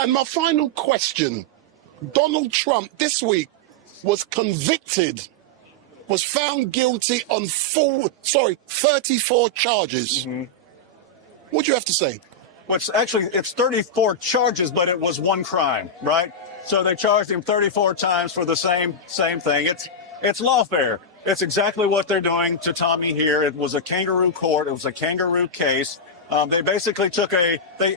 And my final question, Donald Trump this week was convicted, was found guilty on 34 charges. What do you have to say? Well, it's 34 charges, but it was one crime, right? So they charged him 34 times for the same thing. It's lawfare. It's exactly what they're doing to Tommy here. It was a kangaroo court. It was a kangaroo case. They basically took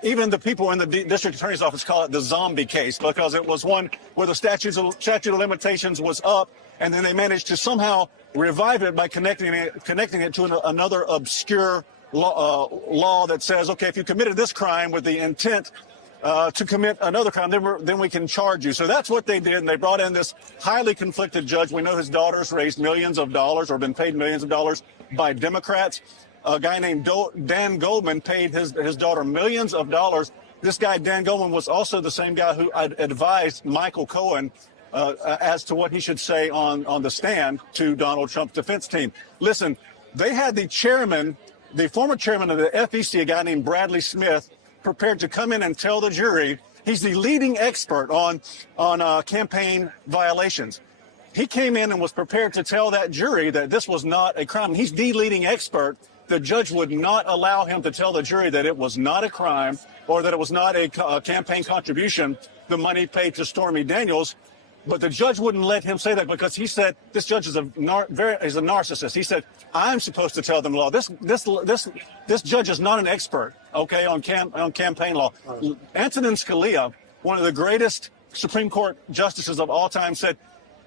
even the people in the district attorney's office call it the zombie case, because it was one where the statute of limitations was up, and then they managed to somehow revive it by connecting it to another obscure law that says, okay, if you committed this crime with the intent to commit another crime, then we can charge you. So that's what they did, and they brought in this highly conflicted judge. We know his daughter's raised millions of dollars or been paid millions of dollars by Democrats. A guy named Dan Goldman paid his daughter millions of dollars. This guy, Dan Goldman, was also the same guy who advised Michael Cohen as to what he should say on the stand to Donald Trump's defense team. Listen, they had the former chairman of the FEC, a guy named Bradley Smith, prepared to come in and tell the jury. He's the leading expert on campaign violations. He came in and was prepared to tell that jury that this was not a crime. He's the leading expert. The judge would not allow him to tell the jury that it was not a crime or that it was not a campaign contribution, the money paid to Stormy Daniels. But the judge wouldn't let him say that, because he said this judge is a narcissist. He said, I'm supposed to tell them law. This judge is not an expert, okay, on campaign law. Antonin Scalia, one of the greatest Supreme Court justices of all time, said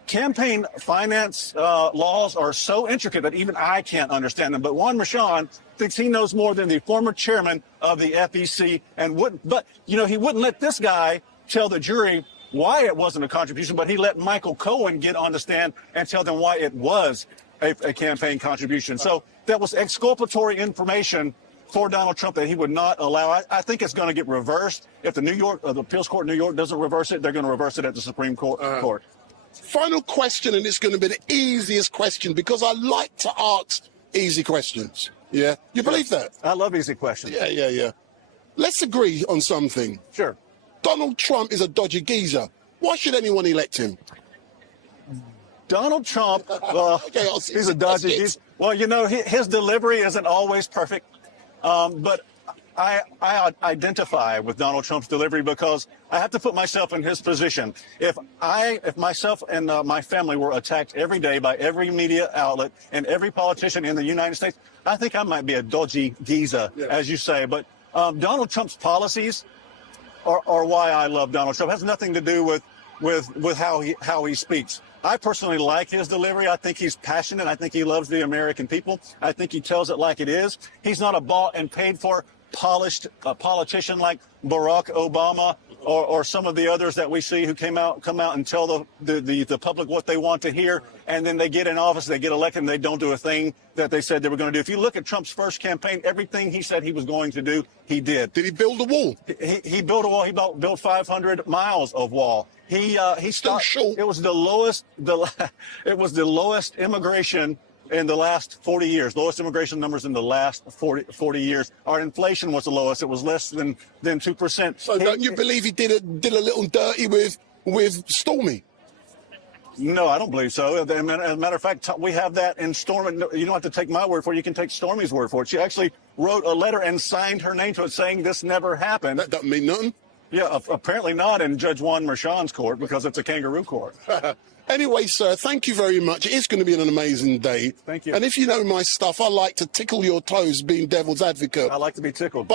campaign finance laws are so intricate that even I can't understand them. But Juan Merchan thinks he knows more than the former chairman of the FEC, but he wouldn't let this guy tell the jury why it wasn't a contribution, but he let Michael Cohen get on the stand and tell them why it was a campaign contribution. So that was exculpatory information for Donald Trump that he would not allow. I think it's going to get reversed. If the appeals court in New York doesn't reverse it, they're going to reverse it at the Supreme Court. Final question, and it's going to be the easiest question, because I like to ask easy questions. Yeah? You believe that? I love easy questions. Yeah. Let's agree on something. Sure. Donald Trump is a dodgy geezer. Why should anyone elect him? Donald Trump, he's a dodgy geezer. Well, his delivery isn't always perfect, but I identify with Donald Trump's delivery because I have to put myself in his position. If myself and my family were attacked every day by every media outlet and every politician in the United States, I think I might be a dodgy geezer, as you say. But Donald Trump's policies are why I love Donald Trump. It has nothing to do with how he speaks. I personally like his delivery. I think he's passionate. I think he loves the American people. I think he tells it like it is. He's not a bought and paid for polished politician like Barack Obama or some of the others that we see who come out and tell the public what they want to hear, and then they get in office, they get elected, and they don't do a thing that they said they were going to do. If you look at Trump's first campaign, everything he said he was going to do, he did. Did he build a wall? He built a wall. He built 500 miles of wall. He Still short. It was the lowest immigration in the last 40 years, lowest immigration numbers in the last 40 years. Our inflation was the lowest. It was less than 2%. So don't you believe he did a little dirty with Stormy? No, I don't believe so. As a matter of fact, we have that in Stormy. You don't have to take my word for it. You can take Stormy's word for it. She actually wrote a letter and signed her name to it saying this never happened. That doesn't mean nothing. Yeah, apparently not in Judge Juan Merchan's court, because it's a kangaroo court. Anyway, sir, thank you very much. It is going to be an amazing day. Thank you. And if you know my stuff, I like to tickle your toes being devil's advocate. I like to be tickled. But